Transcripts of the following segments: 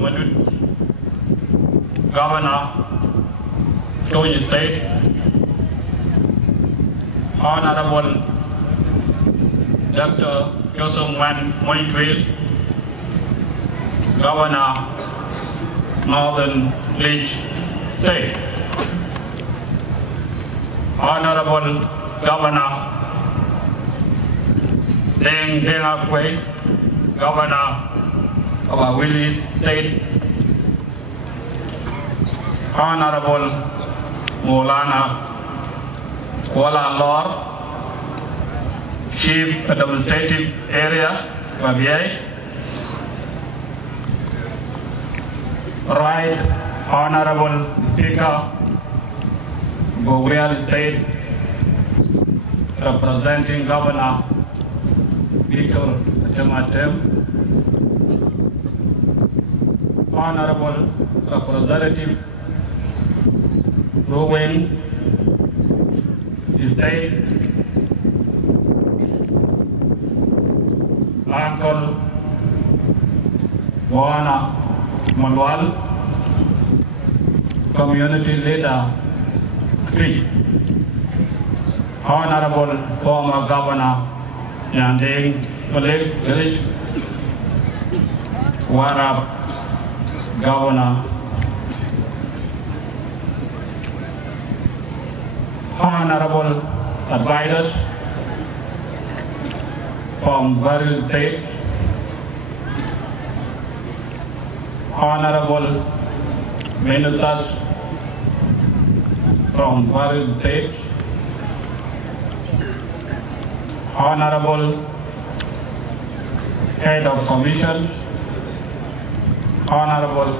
Madrid, Governor, Twic State, Honorable Dr. Hon Mangok Kom, Governor, Northern Leach State, Honorable Governor Deng Twic, Governor of our Willis State, Honorable Maulana Kuala Lor, Chief Administrative Area, Babiay, Right Honorable Speaker, Gogrial State, representing Governor Victor Tematem, Honorable Representative Ruwen State, Uncle Moana Manuel, Community Leader Twic, Honorable former Governor Nyandeng Malik Village, Warab Governor, Honorable advisors from various states, Honorable ministers from various states, Honorable head of commissions, Honorable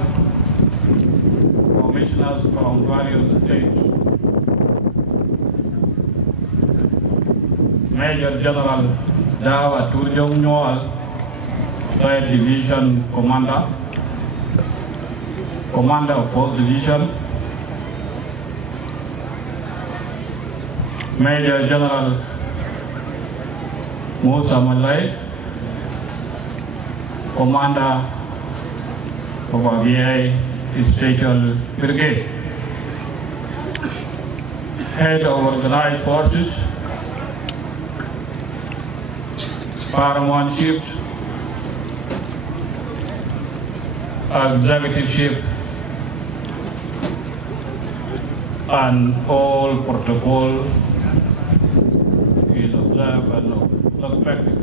commissioners from various states, Major General Dawa Turjong Nyol, Third Division Commander, Commander of 4th Division, Major General Musa Malay, Commander of our VA Special Brigade, Head of Organized Forces, Paramount Chiefs, Executive Chief, and all protocol is observed and respected.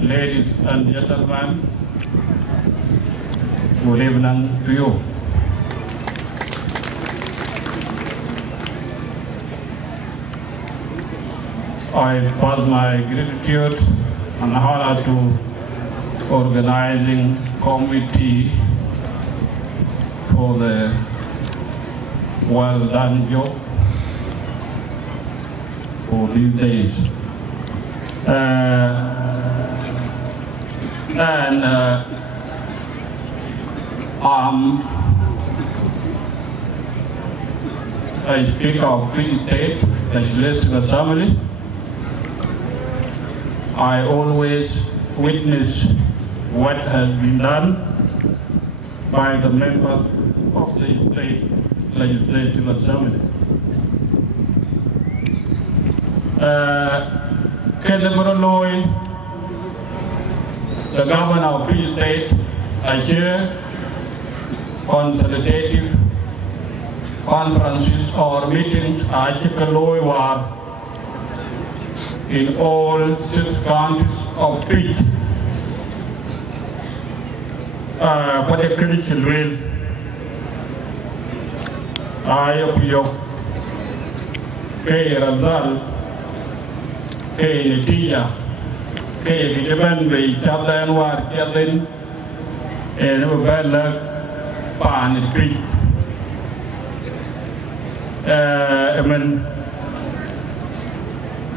Ladies and gentlemen, good evening to you. I pass my gratitude and honor to organizing committee for the well done job for these days. I speak of Twic State, Legislative Assembly. I always witness what has been done by the members of the State Legislative Assembly. Kennebroloy, the governor of Twic State, I chair consultative conferences or meetings at Chikaloi war in all 6 counties of Twic. What a critical will. I appeal K. Razal, K. Netija, K. Gijaban, the Chadan war, Chadin, and Bella Pan Twic.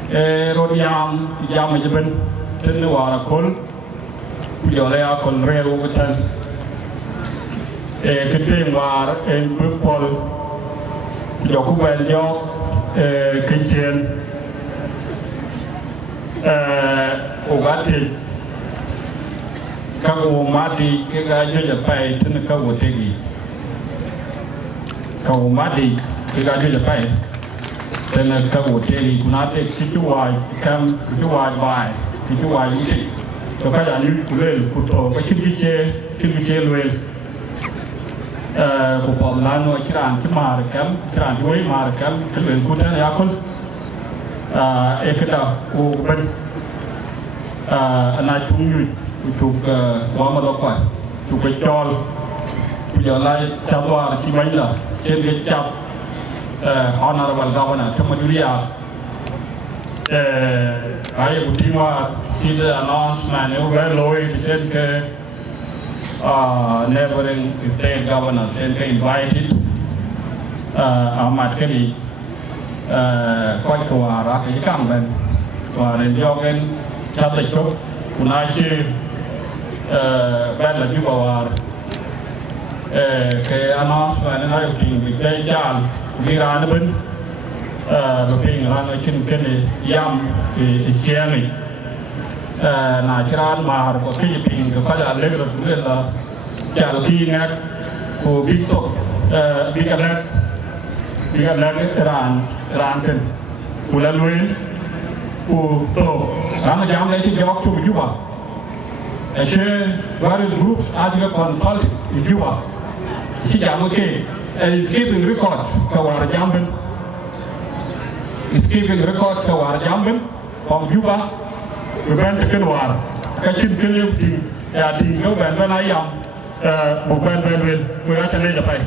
Rodiam, Yamajaban, Tenuara Kol, Yolea Kol Reutan, Kitim war, and Pupol, Yokuban York, Kitchen, Ogati, các ông mát đi cái gái cho giờ bay thế nên các ông thế gì các ông mát đi cái gái cho giờ bay thế nên các ông thế gì cũng nát cái chú hoài cam chú hoài bài cái chú hoài gì rồi các anh như lên cụ tổ cái chim chế luôn cụ bỏ lá nuôi cái đàn chuối mà cái lên cụ thế này akul cái đó u bên anh ai chung như chụp Hon Mangok Kom chụp cái chol bây giờ lại chào tòa chỉ mấy là trên cái chào honorable governor tham gia đi à ai cũng tinว่าที่ announcement nó về lối trên cái neighboring state governor trên cái invited amat cái gì quay qua ra cái cam bên và đến do cái chào tịch chúcคุณอาชีแบดละยุบาวาke announcement na yo ting bi dai jal bi ran ben ba ping ran no chin ken yam e chiang na chran mar ko ki ping ko ka le ro le la jal ki ngak ko bi to bi ka lak ran ken ku la luin ku to ran jam le chi jok chu juba various groups are consulted in Juba. She jam okay, and is keeping records. Kawar jamben is keeping records. Kawar jamben from Juba. We went to Kenwar. Kachin Kenyu ting ya ting go ben ayam. Bukan ben we got to lay the pay.